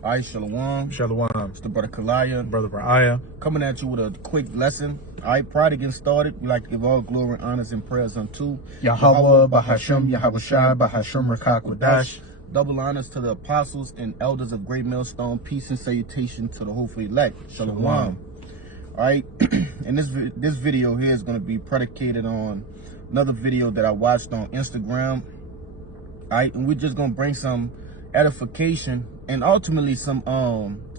All right, Shalom. Shalom. It's the brother Kalaya. Brother Briah. Coming at you with a quick lesson. All right, prior to getting started, we like to give all glory, honors, and prayers unto Yahweh, Bahasham, Yahawashi, Bahasham, Rakakwadash. Double honors to the apostles and elders of Great Millstone. Peace and salutation to the hopefully elect. Shalom. All right, and this video here is going to be predicated on another video that I watched on Instagram. All right, and we're just going to bring some edification and ultimately some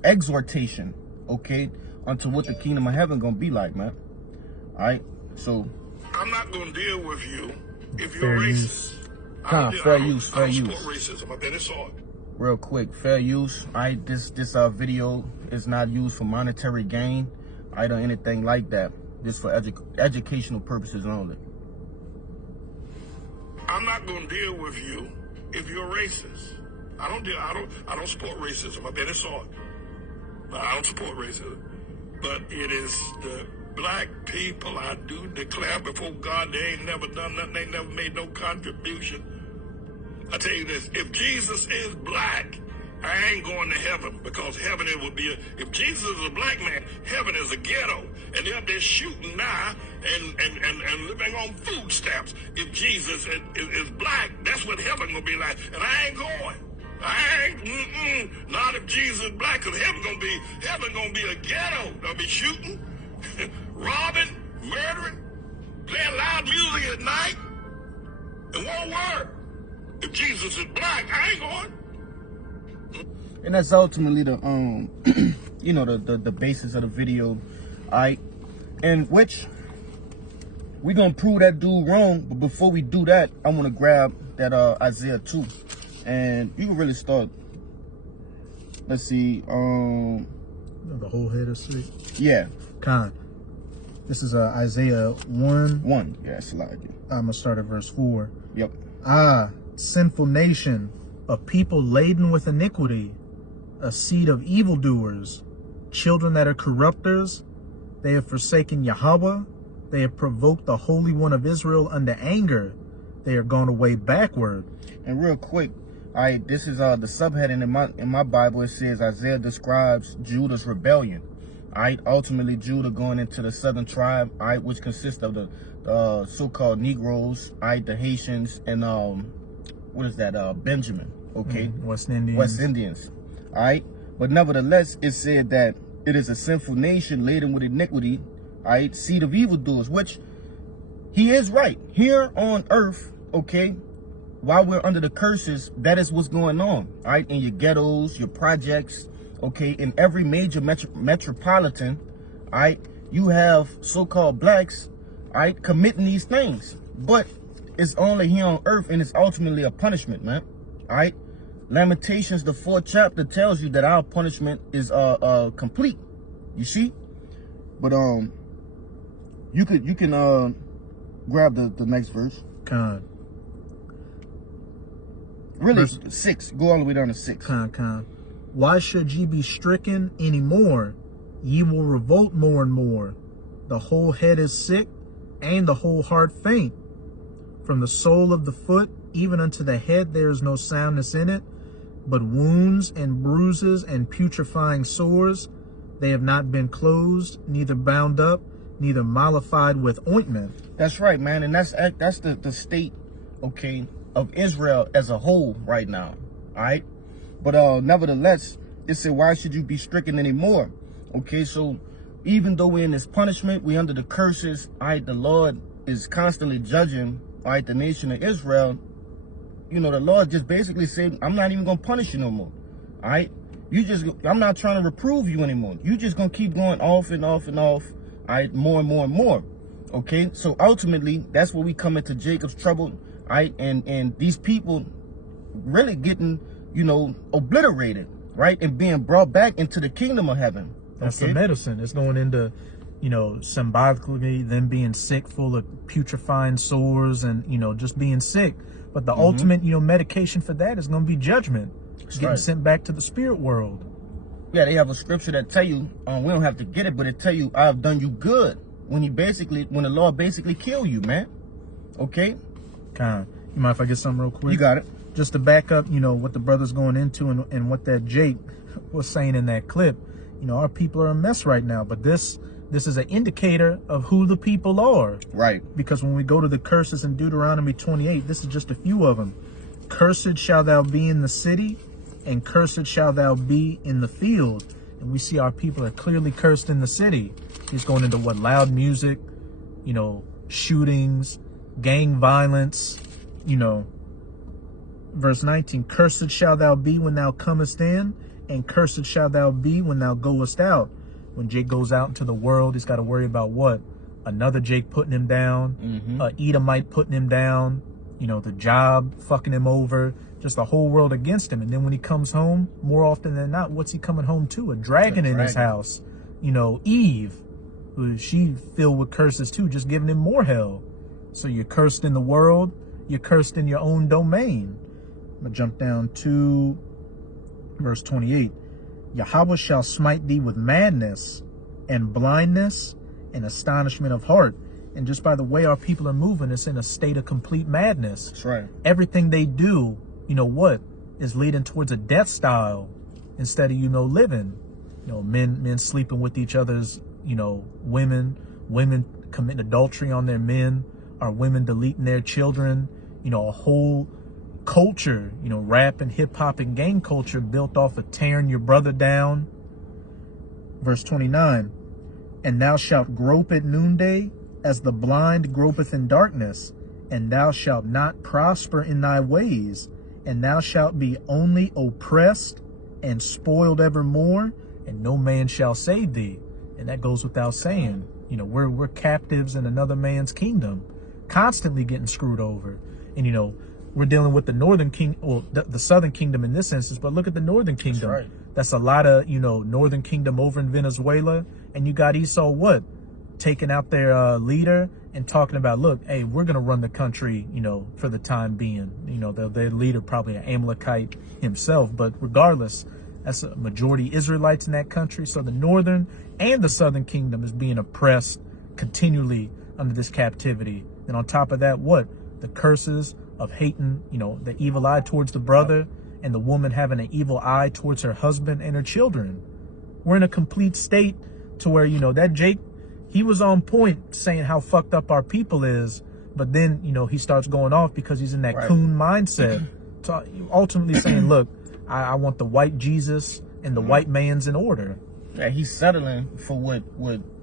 exhortation, okay, onto what the kingdom of heaven gonna be like, man. All right, so I'm not gonna deal with you if you're racist. Fair use. Racism. I bet it's hard. Real quick, fair use. All right, this video is not used for monetary gain, all right, or anything like that. This for educational purposes only. I'm not gonna deal with you if you're racist. I don't support racism. I bet it's hard. I don't support racism. But it is the black people I do declare before God, they ain't never done nothing, they never made no contribution. I tell you this, if Jesus is black, I ain't going to heaven, because heaven it would be if Jesus is a black man, heaven is a ghetto. And they're up there shooting now and living on food stamps. If Jesus is black, that's what heaven gonna be like. And I ain't going. Not if Jesus is black, because heaven gonna be a ghetto. They'll be shooting, robbing, murdering, playing loud music at night. It won't work. If Jesus is black, I ain't going. And that's ultimately the you know, the basis of the video, all right, in which we're gonna prove that dude wrong. But before we do that, I want to grab that Isaiah 2. And you can really start. Let's see. The whole head is sick. Yeah. This is Isaiah 1. Yeah, it's a lot. I'm gonna start at verse 4. Yep. Sinful nation, a people laden with iniquity, a seed of evildoers, children that are corrupters. They have forsaken Yahweh. They have provoked the Holy One of Israel unto anger. They are gone away backward. And real quick, all right, this is the subheading in my Bible. It says Isaiah describes Judah's rebellion. All right, ultimately Judah going into the southern tribe, all right, which consists of the so-called Negroes, all right, the Haitians, and what is that? Benjamin. Okay, West Indians. West Indians. All right, but nevertheless, it said that it is a sinful nation laden with iniquity, all right, seed of evildoers, which he is right here on earth. Okay. While we're under the curses, that is what's going on, all right, in your ghettos, your projects, okay, in every major metropolitan, all right, you have so-called blacks, all right, committing these things. But it's only here on earth, and it's ultimately a punishment, man, all right. Lamentations, the 4th chapter, tells you that our punishment is complete, you see. But you can grab the next verse. Really, 6. Go all the way down to 6. Why should ye be stricken any more? Ye will revolt more and more. The whole head is sick, and the whole heart faint. From the sole of the foot even unto the head there is no soundness in it, but wounds and bruises and putrefying sores. They have not been closed, neither bound up, neither mollified with ointment. That's right, man, and that's the state, okay, of Israel as a whole right now, all right. But nevertheless, it said, why should you be stricken anymore? Okay, so even though we're in this punishment, we under the curses, all right, the Lord is constantly judging, all right, the nation of Israel. You know, the Lord just basically said, I'm not even gonna punish you no more, all right. I'm not trying to reprove you anymore. You just gonna keep going off and off and off, all right, more and more and more. Okay, so ultimately that's where we come into Jacob's trouble. All right, and these people really getting, you know, obliterated, right, and being brought back into the kingdom of heaven. That's the medicine. It's going into, you know, symbolically them being sick, full of putrefying sores, and, you know, just being sick. But the ultimate, you know, medication for that is going to be judgment. It's getting sent back to the spirit world. Yeah, they have a scripture that tell you, we don't have to get it, but it tell you, I have done you good. When the Lord basically kill you, man. Okay. You mind if I get something real quick? You got it. just to back up, you know, what the brother's going into and what that Jake was saying in that clip, you know, our people are a mess right now. But this is an indicator of who the people are. Right. Because when we go to the curses in Deuteronomy 28, this is just a few of them. Cursed shall thou be in the city, and cursed shall thou be in the field. And we see our people are clearly cursed in the city. He's going into what? Loud music, you know, shootings, gang violence, you know. Verse 19, cursed shall thou be when thou comest in, and cursed shall thou be when thou goest out. When Jake goes out into the world, he's got to worry about what? Another Jake putting him down, Edomite putting him down, you know, the job fucking him over, just the whole world against him. And then when he comes home, more often than not, what's he coming home to? A dragon in his house. You know, Eve, who she filled with curses too, just giving him more hell. So you're cursed in the world, you're cursed in your own domain. I'm going to jump down to verse 28. Yahweh shall smite thee with madness and blindness and astonishment of heart. And just by the way our people are moving, it's in a state of complete madness. That's right. Everything they do, you know what, is leading towards a death style instead of, you know, living. You know, men sleeping with each other's, you know, women committing adultery on their men, our women deleting their children, you know, a whole culture, you know, rap and hip hop and gang culture built off of tearing your brother down. Verse 29, and thou shalt grope at noonday as the blind gropeth in darkness, and thou shalt not prosper in thy ways, and thou shalt be only oppressed and spoiled evermore, and no man shall save thee. And that goes without saying. You know, we're captives in another man's kingdom, constantly getting screwed over. And, you know, we're dealing with the northern king, well, the southern kingdom in this instance, but look at the northern kingdom. That's right. That's a lot of, you know, northern kingdom over in Venezuela. And you got Esau, what? Taking out their leader and talking about, look, hey, we're going to run the country, you know, for the time being. You know, their leader, probably an Amalekite himself. But regardless, that's a majority Israelites in that country. So the northern and the southern kingdom is being oppressed continually under this captivity. And on top of that, what? The curses of hating, you know, the evil eye towards the brother, and the woman having an evil eye towards her husband and her children. We're in a complete state to where, you know, that Jake, he was on point saying how fucked up our people is, but then, you know, he starts going off because he's in that coon mindset, ultimately saying, look, I want the white Jesus and the white man's in order. Yeah, he's settling for what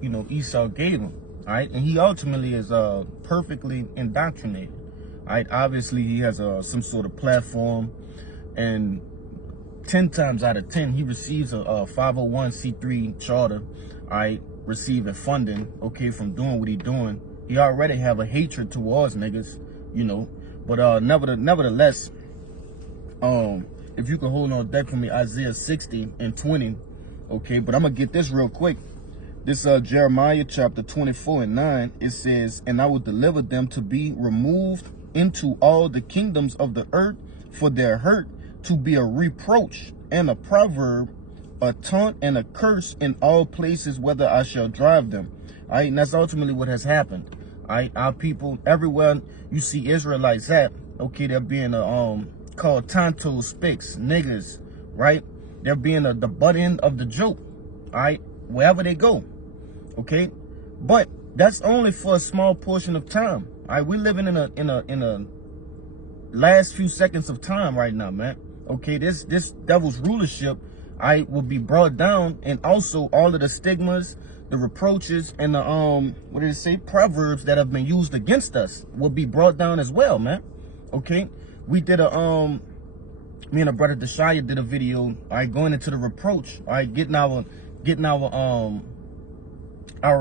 you know, Esau gave him, all right? And he ultimately is perfectly indoctrinated, all right? Obviously, he has some sort of platform, and 10 times out of 10, he receives a 501c3 charter, all right, receiving funding, okay, from doing what he's doing. He already have a hatred towards niggas, you know. But nevertheless, if you can hold on deck for me, Isaiah 60 and 20, okay, but I'm gonna get this real quick. This Jeremiah chapter 24 and 9, it says, and I will deliver them to be removed into all the kingdoms of the earth for their hurt, to be a reproach and a proverb, a taunt and a curse in all places whither I shall drive them. All right, and that's ultimately what has happened. All right, our people, everywhere you see Israelites at, okay, they're being called tonto spicks, niggas, right? They're being the butt end of the joke, all right, wherever they go, okay? But that's only for a small portion of time. All right, we're living in a last few seconds of time right now, man. Okay, this devil's rulership, I will be brought down, and also all of the stigmas, the reproaches, and the what did it say, proverbs that have been used against us will be brought down as well, man. Okay, we did a me and a brother Deshaya did a video, all right, going into the reproach, all right, getting our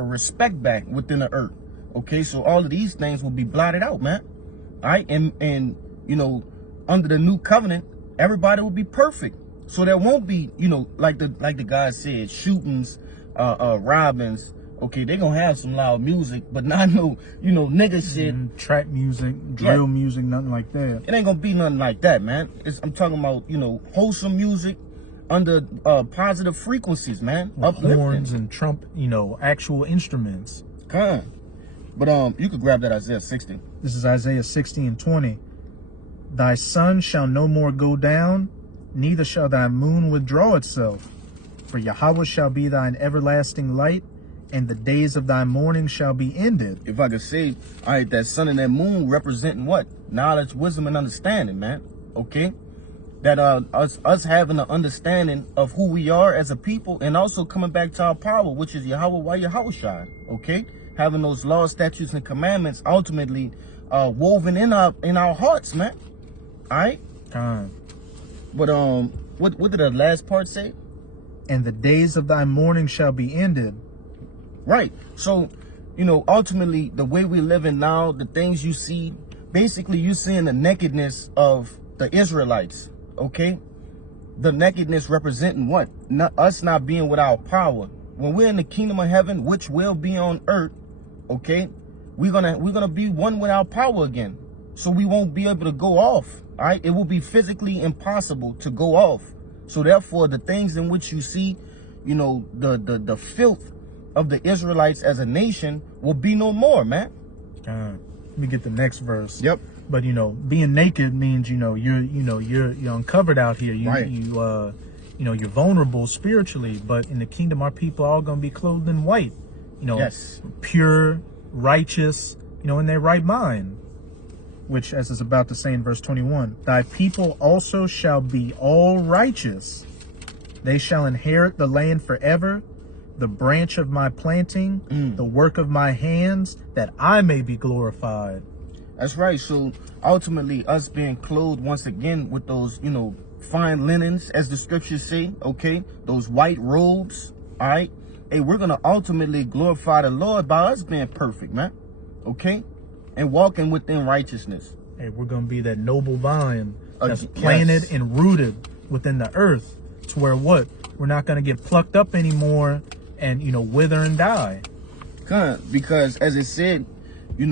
respect back within the earth. Okay, so all of these things will be blotted out, man. All right, and you know, under the new covenant, everybody will be perfect. So there won't be, you know, like the guy said, shootings, robbings. Okay, they're gonna have some loud music, but not no, you know, nigga shit. Trap music, drill music, nothing like that. It ain't gonna be nothing like that, man. I'm talking about, you know, wholesome music under positive frequencies, man. Horns and trump, you know, actual instruments. But you could grab that Isaiah 60. This is Isaiah 60 and 20. Thy sun shall no more go down, neither shall thy moon withdraw itself. For Yahweh shall be thine everlasting light, and the days of thy mourning shall be ended. If I could say, all right, that sun and that moon representing what? Knowledge, wisdom, and understanding, man. Okay? That us having an understanding of who we are as a people, and also coming back to our power, which is Yahweh Why Yahweh Shai. Okay? Having those laws, statutes, and commandments ultimately woven in our hearts, man. All right? But what did the last part say? And the days of thy mourning shall be ended. Right. So, ultimately, the way we're living now, the things you see, basically you're seeing the nakedness of the Israelites, okay? The nakedness representing what? Us not being without power. When we're in the kingdom of heaven, which will be on earth, okay, we're gonna be one with our power again. So we won't be able to go off, all right? It will be physically impossible to go off. So therefore, the things in which you see, the filth of the Israelites as a nation will be no more, man. Let me get the next verse. Yep. But being naked means you're uncovered out here. Right. You're vulnerable spiritually. But in the kingdom, our people are all gonna be clothed in white. Yes. Pure, righteous. In their right mind. Which, as is about to say in verse 21, thy people also shall be all righteous. They shall inherit the land forever, the branch of my planting, the work of my hands, that I may be glorified. That's right. So ultimately, us being clothed once again with those, fine linens, as the scriptures say, okay, those white robes, all right? Hey, we're going to ultimately glorify the Lord by us being perfect, man, okay? And walking within righteousness. Hey, we're going to be that noble vine that's planted and rooted within the earth, to where what? We're not going to get plucked up anymore and, wither and die. Because as it said, in,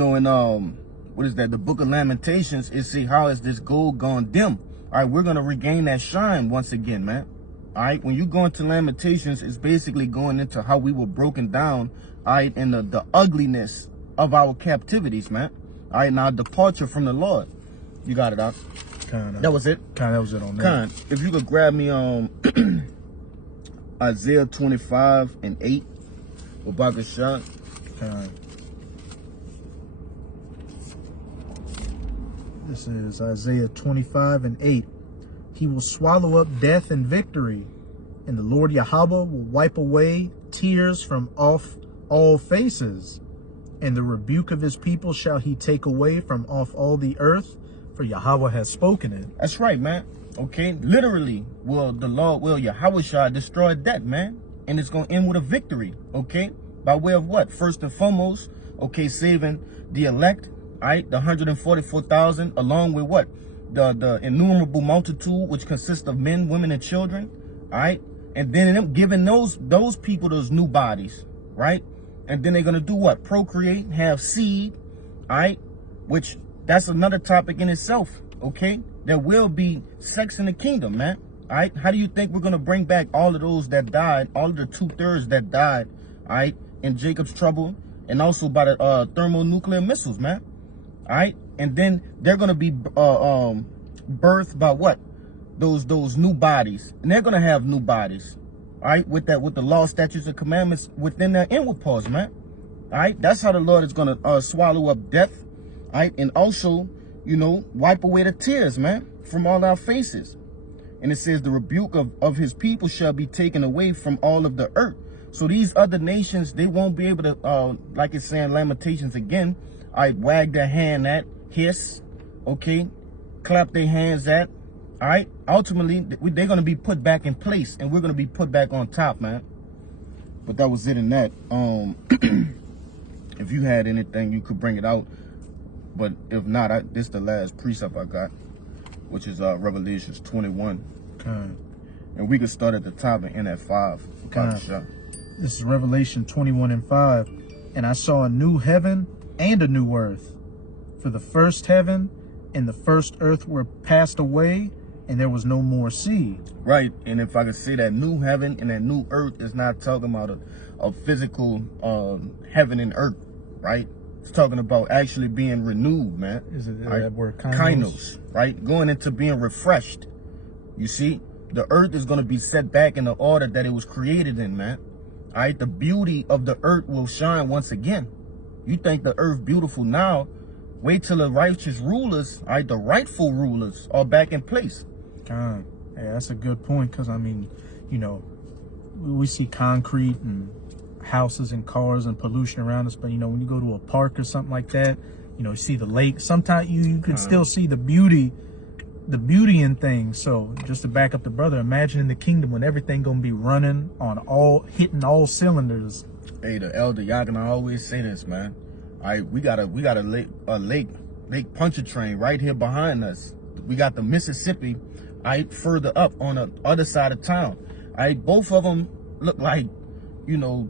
what is that? The book of Lamentations, it says, how is this gold gone dim? All right, we're going to regain that shine once again, man. All right, when you go into Lamentations, it's basically going into how we were broken down, all right, and the ugliness of our captivities, man. All right, now departure from the Lord. You got it, Doc. That was it. That was it on that. If you could grab me Isaiah 25:8, Shot. This is Isaiah 25:8. He will swallow up death and victory, and the Lord Yahweh will wipe away tears from off all faces. And the rebuke of his people shall he take away from off all the earth, for Yahweh has spoken it. That's right, man. Okay, literally, the Lord Yahweh shall destroy that, man. And it's going to end with a victory, okay? By way of what? First and foremost, okay, saving the elect, all right? The 144,000, along with what? The innumerable multitude, which consists of men, women, and children, all right? And then them giving those people those new bodies, right? And then they're going to do what? Procreate, have seed, all right? Which, that's another topic in itself, okay? There will be sex in the kingdom, man, all right? How do you think we're going to bring back all of those that died, all of the 2/3 that died, all right, in Jacob's trouble, and also by the thermonuclear missiles, man, all right? And then they're going to be birthed by what? Those new bodies. And they're going to have new bodies. All right, with the law, statutes, and commandments within their inward parts, man. All right, that's how the Lord is going to swallow up death. All right, and also, wipe away the tears, man, from all our faces. And it says the rebuke of his people shall be taken away from all of the earth. So these other nations, they won't be able to, like it's saying Lamentations again, all right, wag their hand at, hiss, okay, clap their hands at. All right, ultimately, they're going to be put back in place, and we're going to be put back on top, man. But that was it in that. If you had anything, you could bring it out. But if not, this is the last precept I got, which is Revelations 21. And we could start at the top and end at 5. This is Revelation 21:5. And I saw a new heaven and a new earth. For the first heaven and the first earth were passed away, and there was no more sea. Right, and if I could say that new heaven and that new earth is not talking about a physical heaven and earth, right? It's talking about actually being renewed, man. Is it Right? that word Kainos, right? Going into being refreshed. You see, the earth is going to be set back in the order that it was created in, man. All right, the beauty of the earth will shine once again. You think the earth beautiful now? Wait till the righteous rulers, all right, the rightful rulers are back in place. God, yeah, that's a good point. Because I mean, you know, we see concrete and houses and cars and pollution around us, but you know, when you go to a park or something like that, you know, you see the lake. Sometimes you can still see the beauty in things. So just to back up the brother, imagine in the kingdom when everything gonna be running on hitting all cylinders. Hey, the elder, y'all can always say this, man. All right, we got a lake puncher train right here behind us. We got the Mississippi, all right, further up on the other side of town. All right, both of them look like, you know,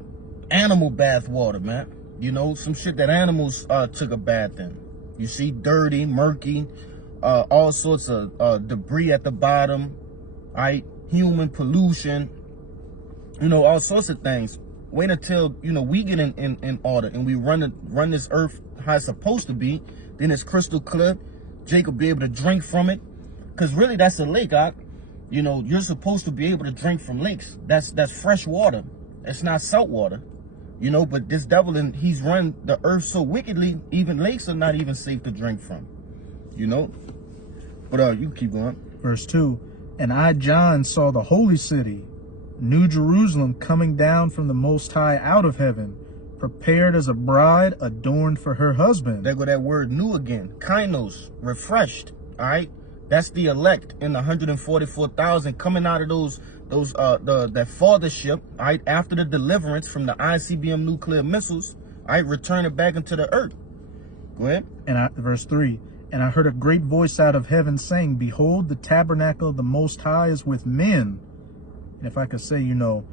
animal bath water, man. You know, some shit that animals took a bath in. You see, dirty, murky, all sorts of debris at the bottom, all right, human pollution, you know, all sorts of things. Wait until, you know, we get in order and we run this earth how it's supposed to be. Then it's crystal clear. Jake will be able to drink from it. Because really, that's a lake, you know, you're supposed to be able to drink from lakes. That's fresh water. It's not salt water. You know, but this devil, he's run the earth so wickedly, even lakes are not even safe to drink from. You know? But you keep going. Verse 2, and I, John, saw the holy city, New Jerusalem, coming down from the Most High out of heaven, prepared as a bride adorned for her husband. There go that word new again. Kainos, refreshed. All right? That's the elect in the 144,000 coming out of that fathership, all right, after the deliverance from the ICBM nuclear missiles, all right, return it back into the earth. Go ahead. And verse 3, and I heard a great voice out of heaven saying, behold, the tabernacle of the Most High is with men. And if I could say, you know,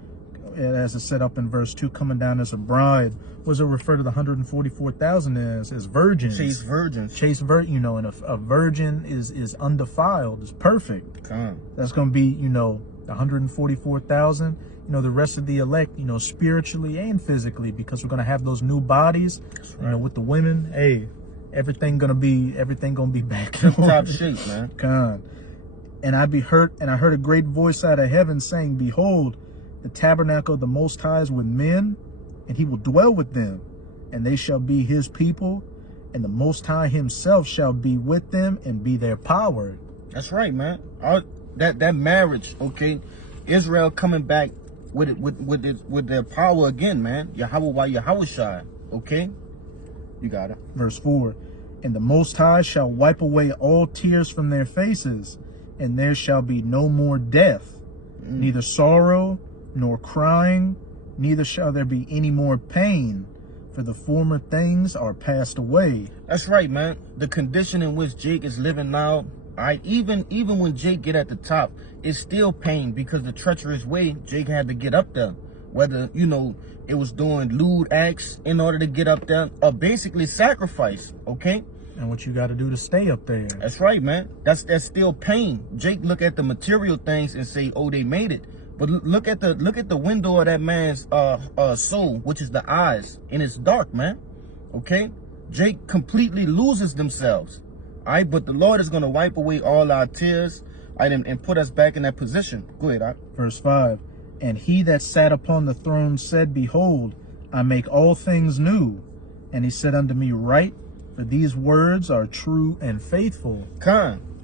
as it said up in verse 2, coming down as a bride, was it referred to the 144,000 as virgins? Chaste virgins. You know, and a virgin is undefiled, is perfect. That's going to be, you know, 144,000, you know, the rest of the elect, you know, spiritually and physically, because we're going to have those new bodies. That's right. You know, with the women, hey, everything gonna be back in top shape, man. God. And I heard a great voice out of heaven saying, behold, the tabernacle of the Most High is with men, and he will dwell with them, and they shall be his people, and the Most High himself shall be with them and be their power. That's right, man. That marriage, okay, Israel coming back with their power again, man. Yahweh Shai, okay. You got it. Verse 4, and the Most High shall wipe away all tears from their faces, and there shall be no more death, neither sorrow nor crying, neither shall there be any more pain, for the former things are passed away. That's right, man. The condition in which Jake is living now, even when Jake get at the top, it's still pain, because the treacherous way Jake had to get up there. Whether, you know, it was doing lewd acts in order to get up there, or basically sacrifice, okay? And what you got to do to stay up there. That's right, man. That's still pain. Jake look at the material things and say, oh, they made it. But look at the window of that man's soul, which is the eyes, and it's dark, man. Okay? Jake completely loses themselves. All right, but the Lord is going to wipe away all our tears, all right, and put us back in that position. Go ahead, all right? Verse 5. And he that sat upon the throne said, behold, I make all things new. And he said unto me, write, for these words are true and faithful.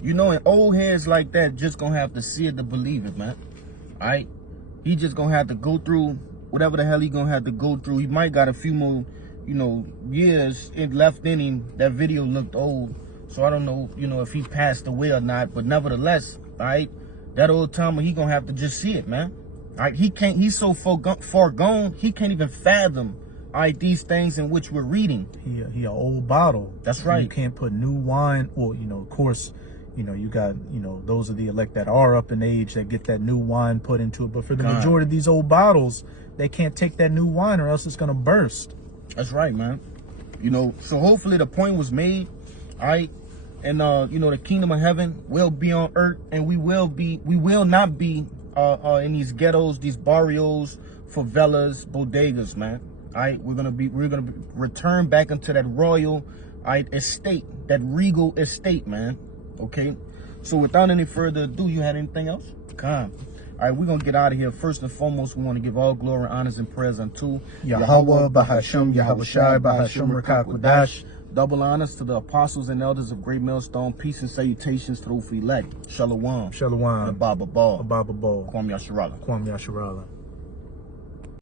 You know, and old heads like that just gonna have to see it to believe it, man. All right? He just gonna have to go through whatever the hell he gonna have to go through. He might got a few more, you know, years left in him. That video looked old. So I don't know, you know, if he passed away or not. But nevertheless, all right, that old timer, he gonna have to just see it, man. All right, he's so far gone, he can't even fathom, all right, these things in which we're reading. He an old bottle. That's right. You can't put new wine. Well, you know, of course, you know, you got, you know, those of the elect that are up in age that get that new wine put into it. But for the majority of these old bottles, they can't take that new wine or else it's going to burst. That's right, man. You know, so hopefully the point was made, all right? And, you know, the kingdom of heaven will be on earth, and we will not be in these ghettos, these barrios, favelas, bodegas, man. All right, we're gonna return back into that royal, all right, estate, that regal estate, man. Okay. So without any further ado, you had anything else? Come. All right, we're going to get out of here. First and foremost, we want to give all glory, honors, and prayers unto Yahweh, Bahasham, Yahushai, Bahasham, Rakakwadash. Double honors to the apostles and elders of Great Millstone. Peace and salutations to the elect. Shalom. Shalom. The Baba Ball. Baba Bo. Kwam Yasharala. Kwam Yasharala.